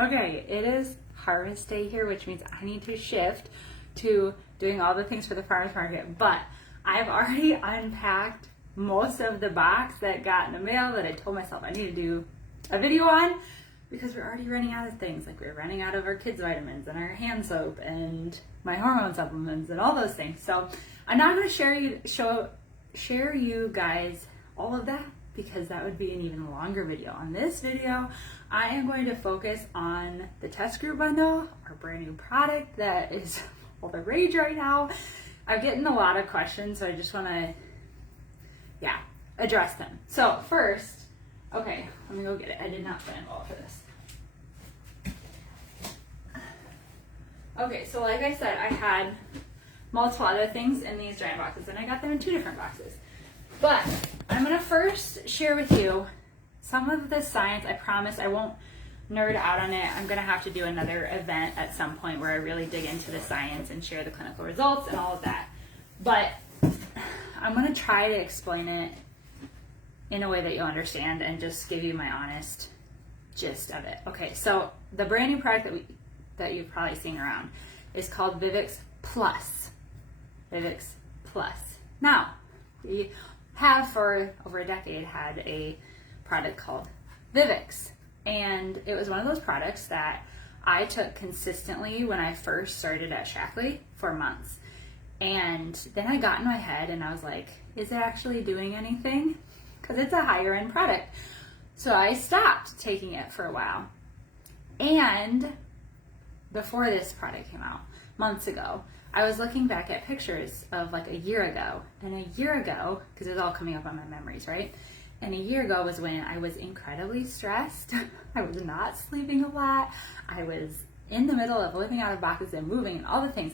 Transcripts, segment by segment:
Okay, it is harvest day here, which means I need to shift to doing all the things for the farmer's market, but I've already unpacked most of the box that got in the mail that I told myself I need to do a video on because we're already running out of things. Like we're running out of our kids' vitamins and our hand soap and my hormone supplements and all those things. So I'm not going to share you guys all of that because that would be an even longer video. On this video, I am going to focus on the test group bundle, our brand new product that is all the rage right now. I'm getting a lot of questions, so I just want to, address them. So first, okay, let me go get it. I did not plan well for this. Okay, so like I said, I had multiple other things in these giant boxes, and I got them in 2 different boxes. But I'm going to first share with you some of the science. I promise I won't nerd out on it. I'm going to have to do another event at some point where I really dig into the science and share the clinical results and all of that. But I'm going to try to explain it in a way that you'll understand and just give you my honest gist of it. Okay, so the brand new product that you've probably seen around is called Vivix Plus. Vivix Plus. Now, we have for over a decade had a product called Vivix, and it was one of those products that I took consistently when I first started at Shackley for months. And then I got in my head and I was like, is it actually doing anything? Because it's a higher end product. So I stopped taking it for a while. And before this product came out, months ago, I was looking back at pictures of like a year ago. And a year ago, because it's all coming up on my memories, right? And a year ago was when I was incredibly stressed. I was not sleeping a lot. I was in the middle of living out of boxes and moving and all the things.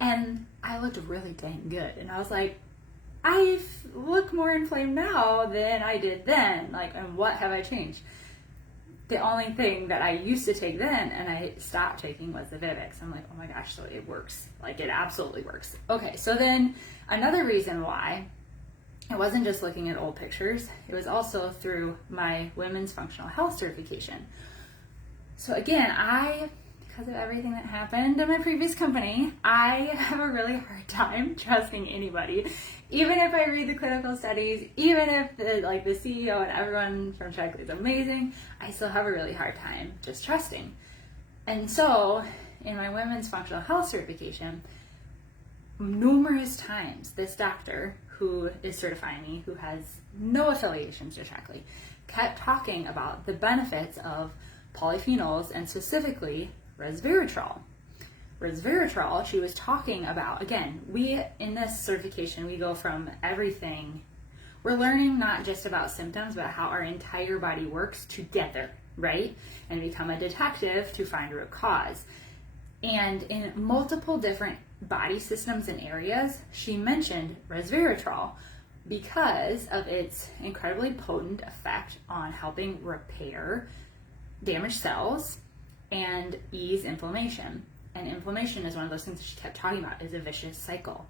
And I looked really dang good. And I was like, I look more inflamed now than I did then. Like, and what have I changed? The only thing that I used to take then and I stopped taking was the Vivix. I'm like, oh my gosh, so it works. Like, it absolutely works. Okay, so then another reason why it wasn't just looking at old pictures, it was also through my women's functional health certification. So again, because of everything that happened in my previous company, I have a really hard time trusting anybody. Even if I read the clinical studies, even if the CEO and everyone from Shackley is amazing, I still have a really hard time just trusting. And so in my women's functional health certification, numerous times this doctor who is certifying me, who has no affiliations to Shackley, kept talking about the benefits of polyphenols and specifically resveratrol. Resveratrol, she was talking about, again, in this certification, we go from everything. We're learning not just about symptoms, but how our entire body works together, right? And become a detective to find root cause. And in multiple different body systems and areas, she mentioned resveratrol because of its incredibly potent effect on helping repair damaged cells and ease inflammation. And inflammation is one of those things that she kept talking about, is a vicious cycle.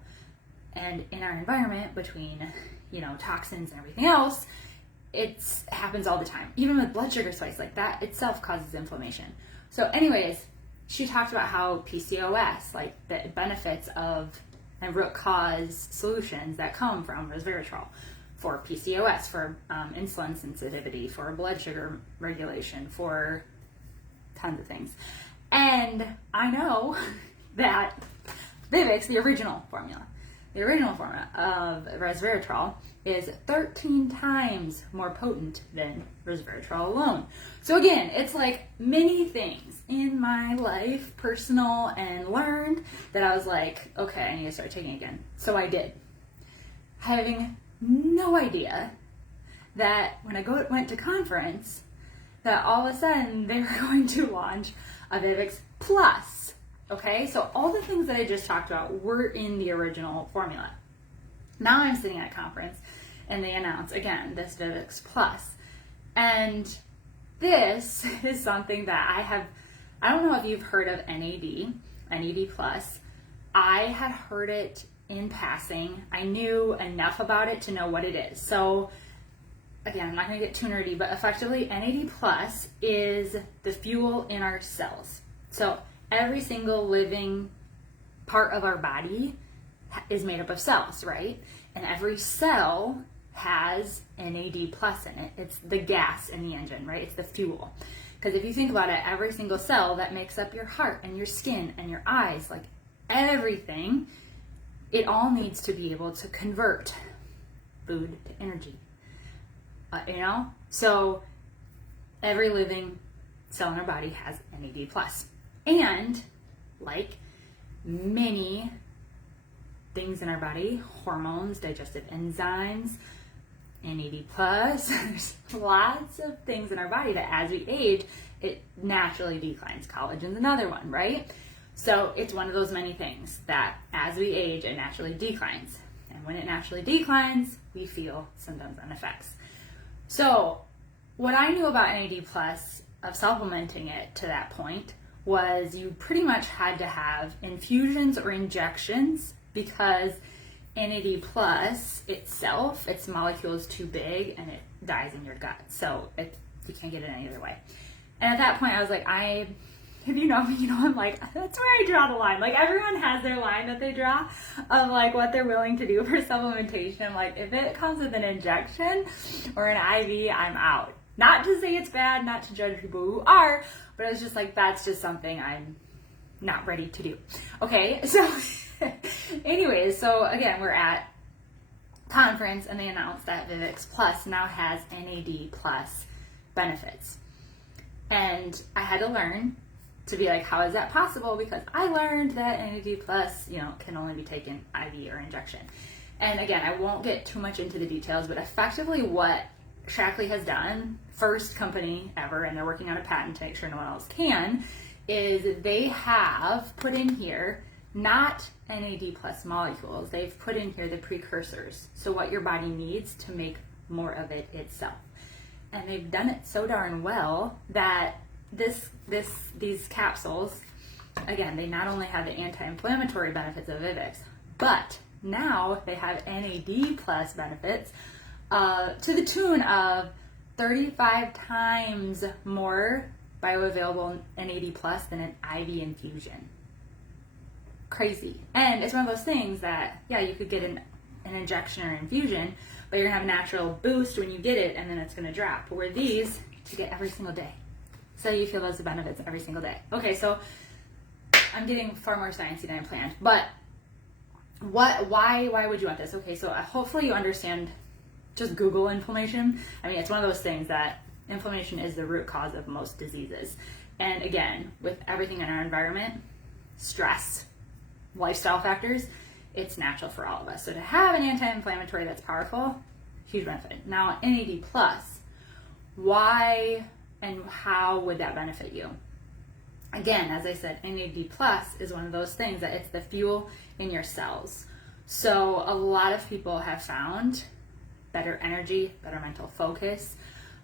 And in our environment, between, toxins and everything else, it happens all the time. Even with blood sugar spikes, like that itself causes inflammation. So anyways, she talked about how PCOS, like the benefits of and root cause solutions that come from resveratrol for PCOS, for insulin sensitivity, for blood sugar regulation, for tons of things. And I know that Vivix, the original formula of resveratrol, is 13 times more potent than resveratrol alone. So again, it's like many things in my life, personal and learned, that I was like, okay, I need to start taking it again. So I did. Having no idea that when I went to conference, that all of a sudden they were going to launch a Vivix Plus. Okay, so all the things that I just talked about were in the original formula. Now I'm sitting at a conference and they announce again this Vivix Plus. And this is something that I don't know if you've heard of NAD Plus. I had heard it in passing. I knew enough about it to know what it is. So again, I'm not going to get too nerdy, but effectively NAD plus is the fuel in our cells. So every single living part of our body is made up of cells, right? And every cell has NAD plus in it. It's the gas in the engine, right? It's the fuel. Because if you think about it, every single cell that makes up your heart and your skin and your eyes, like everything, it all needs to be able to convert food to energy. So every living cell in our body has NAD plus. And like many things in our body, hormones, digestive enzymes, NAD plus, there's lots of things in our body that as we age, it naturally declines. Collagen's another one, right? So it's one of those many things that as we age, it naturally declines. And when it naturally declines, we feel symptoms and effects. So what I knew about NAD plus of supplementing it to that point was you pretty much had to have infusions or injections because NAD plus itself, its molecule is too big and it dies in your gut. So you can't get it any other way. And at that point I was like, if you know me, I'm like, that's where I draw the line. Like everyone has their line that they draw of like what they're willing to do for supplementation. I'm like, if it comes with an injection or an IV, I'm out. Not to say it's bad, not to judge people who are, but it's just like, that's just something I'm not ready to do. Okay, so anyways, so again, we're at conference and they announced that Vivix Plus now has NAD plus benefits. And I had to learn to be like, how is that possible? Because I learned that NAD plus, can only be taken IV or injection. And again, I won't get too much into the details, but effectively what Shaklee has done, first company ever, and they're working on a patent to make sure no one else can, is they have put in here not NAD plus molecules, they've put in here the precursors. So what your body needs to make more of it itself. And they've done it so darn well that these capsules, again, they not only have the anti-inflammatory benefits of Vivix, but now they have NAD plus benefits to the tune of 35 times more bioavailable NAD plus than an IV infusion. Crazy. And it's one of those things that, yeah, you could get an injection or infusion, but you're gonna have a natural boost when you get it and then it's gonna drop. Where these, you get every single day. So you feel those benefits every single day. Okay, so I'm getting far more sciencey than I planned, but why would you want this? Okay, so hopefully you understand. Just Google inflammation. I mean, it's one of those things that inflammation is the root cause of most diseases. And again, with everything in our environment, stress, lifestyle factors, it's natural for all of us. So to have an anti-inflammatory that's powerful, huge benefit. Now, NAD plus, why and how would that benefit you? Again, as I said, NAD plus is one of those things that it's the fuel in your cells. So a lot of people have found better energy, better mental focus.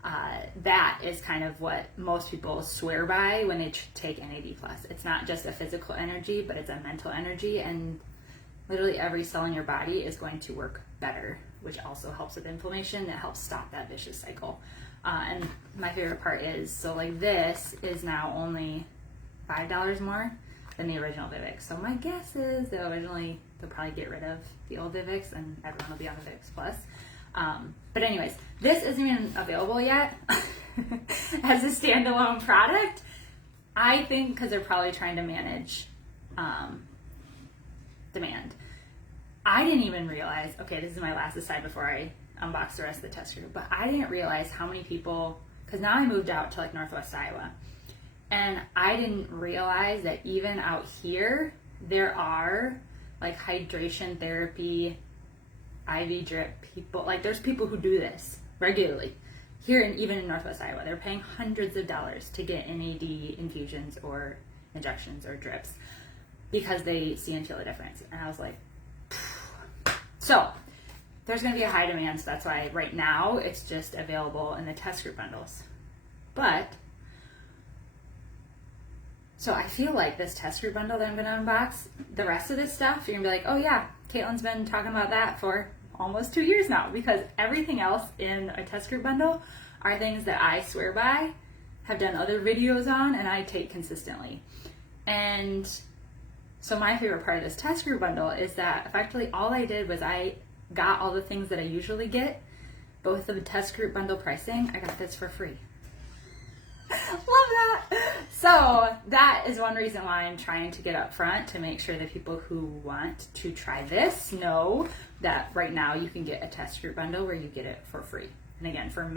That is kind of what most people swear by when they take NAD+. It's not just a physical energy, but it's a mental energy, and literally every cell in your body is going to work better, which also helps with inflammation. It helps stop that vicious cycle. And my favorite part is, so like this is now only $5 more than the original Vivix. So my guess is they'll probably get rid of the old Vivix and everyone will be on the Vivix Plus. But anyways, this isn't even available yet as a standalone product. I think because they're probably trying to manage demand. I didn't even realize, okay, this is my last aside before I unbox the rest of the test group, but I didn't realize how many people, because now I moved out to like Northwest Iowa, and I didn't realize that even out here, there are like hydration therapy, IV drip people, like there's people who do this regularly here, and even in Northwest Iowa, they're paying hundreds of dollars to get NAD infusions or injections or drips because they see and feel a difference. And I was like, phew. So there's going to be a high demand, so that's why right now it's just available in the test group bundles. But so I feel like this test group bundle that I'm going to unbox, the rest of this stuff, you're going to be like, oh yeah, Caitlin's been talking about that for almost 2 years now, because everything else in a test group bundle are things that I swear by, have done other videos on, and I take consistently. And so my favorite part of this test group bundle is that effectively all I did was I got all the things that I usually get, but with the test group bundle pricing, I got this for free. Love that. So that is one reason why I'm trying to get up front, to make sure that people who want to try this know that right now you can get a test group bundle where you get it for free. And again, for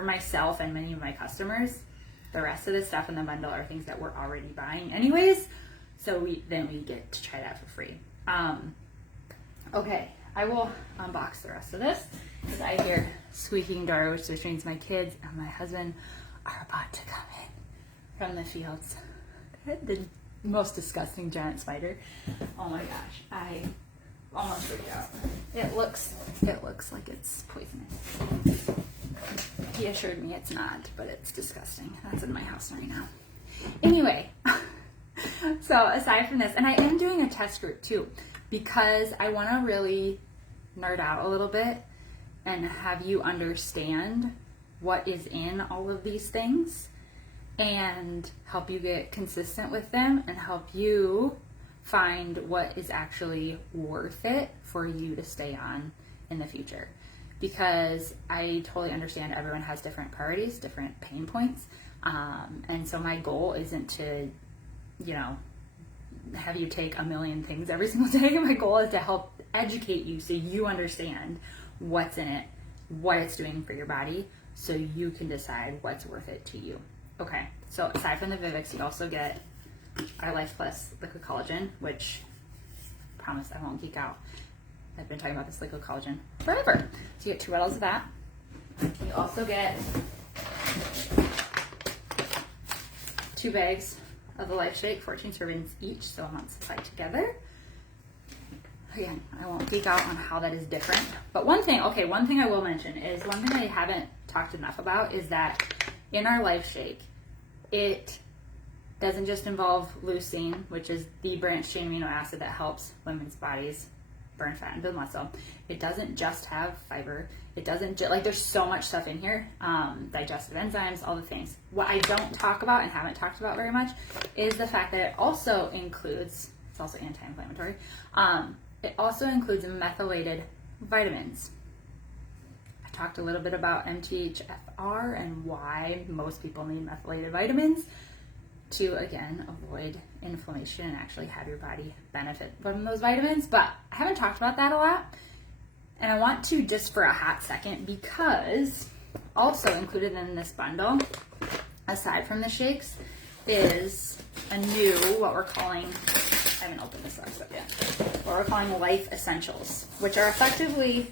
myself and many of my customers, the rest of the stuff in the bundle are things that we're already buying anyways. So we get to try that for free. Okay, I will unbox the rest of this, because I hear squeaking door, which means my kids and my husband are about to come in from the fields. The most disgusting giant spider. Oh my gosh, I almost freaked out. It looks like it's poisonous. He assured me it's not, but it's disgusting. That's in my house right now. Anyway, so aside from this, and I am doing a test group too, because I want to really nerd out a little bit and have you understand what is in all of these things and help you get consistent with them and help you find what is actually worth it for you to stay on in the future. Because I totally understand everyone has different priorities, different pain points. And so my goal isn't to, have you take a million things every single day. My goal is to help educate you so you understand what's in it, what it's doing for your body, so you can decide what's worth it to you. Okay, so aside from the Vivix, you also get our Life Plus liquid collagen, which I promise I won't geek out. I've been talking about this liquid collagen forever. So you get 2 bottles of that. You also get 2 bags of the Life Shake, 14 servings each, so a month's supply together. Again, I won't geek out on how that is different. But one thing I will mention is, one thing I haven't talked enough about is that in our Life Shake, it doesn't just involve leucine, which is the branched chain amino acid that helps women's bodies burn fat and build muscle. It doesn't just have fiber. It doesn't there's so much stuff in here, digestive enzymes, all the things. What I don't talk about and haven't talked about very much is the fact that it also includes, it's also anti-inflammatory, it also includes methylated vitamins. I talked a little bit about MTHFR and why most people need methylated vitamins to, again, avoid inflammation and actually have your body benefit from those vitamins. But I haven't talked about that a lot. And I want to, just for a hot second, because also included in this bundle, aside from the shakes, is a new, what we're calling, I haven't opened this up yet, what we're calling Life Essentials, which are effectively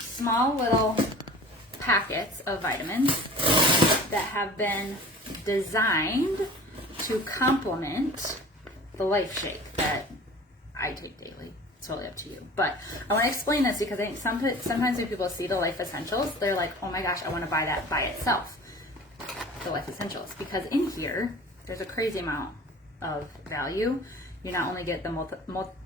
small little packets of vitamins that have been designed to complement the Life Shake that I take daily. It's totally up to you. But I want to explain this because I think sometimes when people see the Life Essentials, they're like, oh my gosh, I want to buy that by itself, the Life Essentials. Because in here, there's a crazy amount of value. You not only get the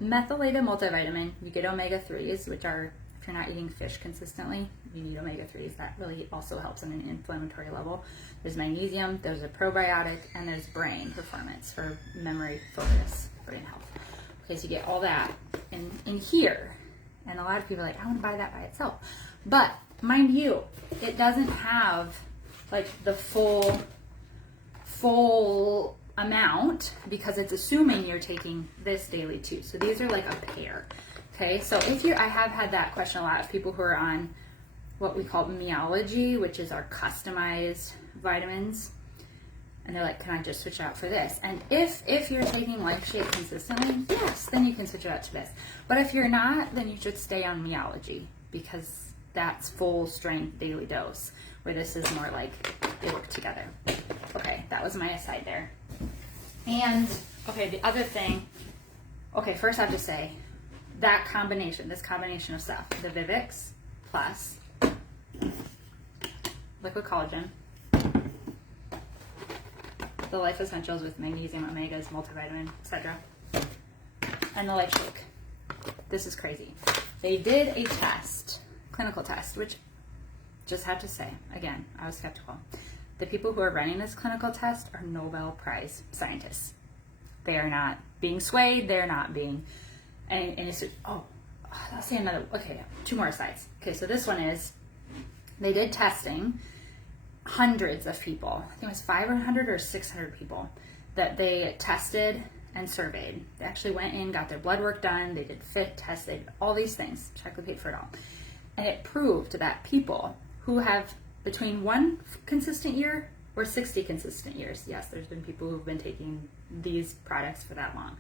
methylated multivitamin, you get omega-3s, which are, if you're not eating fish consistently, you need omega-3s. That really also helps on an inflammatory level. There's magnesium, there's a probiotic, and there's brain performance for memory, focus, brain health. Okay, so you get all that in here. And a lot of people are like, I want to buy that by itself. But mind you, it doesn't have like the full amount because it's assuming you're taking this daily too. So these are like a pair. Okay, so I have had that question a lot of people who are on what we call Meology, which is our customized vitamins. And they're like, can I just switch it out for this? And if you're taking Life Shake consistently, yes, then you can switch it out to this. But if you're not, then you should stay on Meology because that's full strength daily dose, where this is more like they work together. Okay, that was my aside there. And, okay, the other thing, okay, first I have to say, this combination of stuff, the Vivix plus liquid collagen, the Life Essentials with magnesium, omegas, multivitamin, etc., and the Life Shake. This is crazy. they did a test, clinical test, which just have to say, again, I was skeptical. The people who are running this clinical test are Nobel Prize scientists. They are not being swayed. They're not being, and it's, I'll say another, okay, 2 more slides. Okay, so this one is, they did testing, hundreds of people. I think it was 500 or 600 people that they tested and surveyed. They actually went in, got their blood work done, they did fit tests, they did all these things, checked paid for it all. And it proved that people who have between 1 consistent year or 60 consistent years, yes, there's been people who've been taking these products for that long.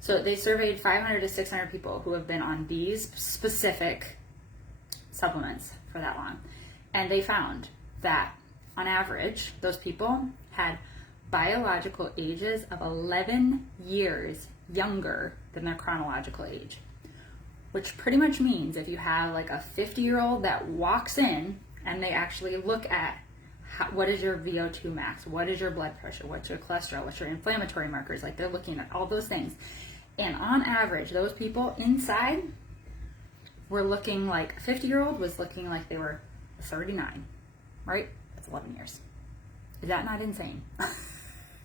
So they surveyed 500 to 600 people who have been on these specific supplements for that long. And they found that on average, those people had biological ages of 11 years younger than their chronological age, which pretty much means if you have like a 50-year-old that walks in and they actually look at what is your VO2 max, what is your blood pressure, what's your cholesterol, what's your inflammatory markers, like they're looking at all those things. And on average, those people inside were looking like, a 50-year-old was looking like they were 39, right? That's 11 years. Is that not insane?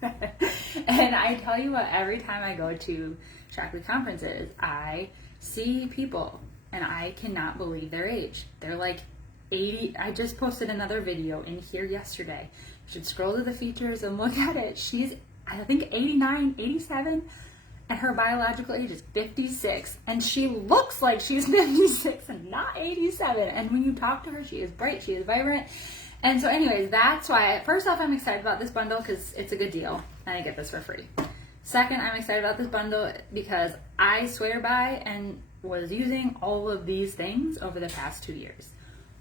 And I tell you what, every time I go to Shaklee conferences, I see people and I cannot believe their age. They're like 80. I just posted another video in here yesterday. You should scroll to the features and look at it. She's, I think, 89, 87, and her biological age is 56, and she looks like she's 56 and not 87. And when you talk to her, she is bright, she is vibrant. And so anyways, that's why, first off, I'm excited about this bundle because it's a good deal and I get this for free. Second, I'm excited about this bundle because I swear by and was using all of these things over the past 2 years.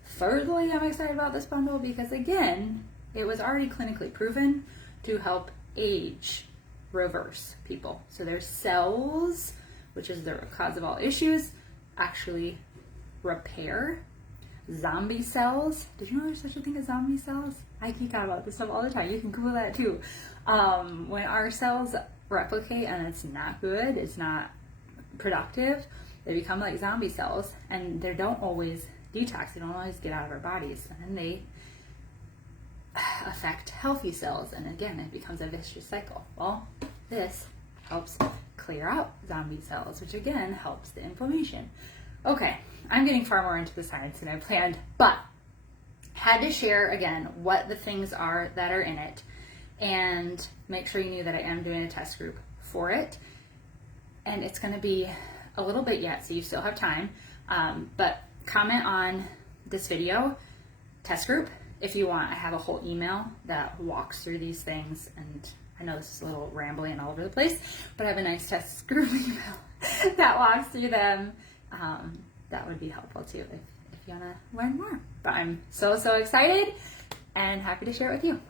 Thirdly, I'm excited about this bundle because, again, it was already clinically proven to help age reverse people. So their cells, which is the cause of all issues, actually repair. Zombie cells. Did you know there's such a thing as zombie cells? I geek out about this stuff all the time. You can Google that too. When our cells replicate and it's not good, it's not productive, they become like zombie cells and they don't always detox. They don't always get out of our bodies. And then they affect healthy cells. And again, it becomes a vicious cycle. Well, this helps clear out zombie cells, which again helps the inflammation. Okay, I'm getting far more into the science than I planned, but had to share again what the things are that are in it and make sure you knew that I am doing a test group for it. And it's going to be a little bit yet, so you still have time, but comment on this video, test group, if you want. I have a whole email that walks through these things, and I know this is a little rambling and all over the place, but I have a nice test group email that walks through them. That would be helpful too if you want to learn more. But I'm so excited and happy to share it with you.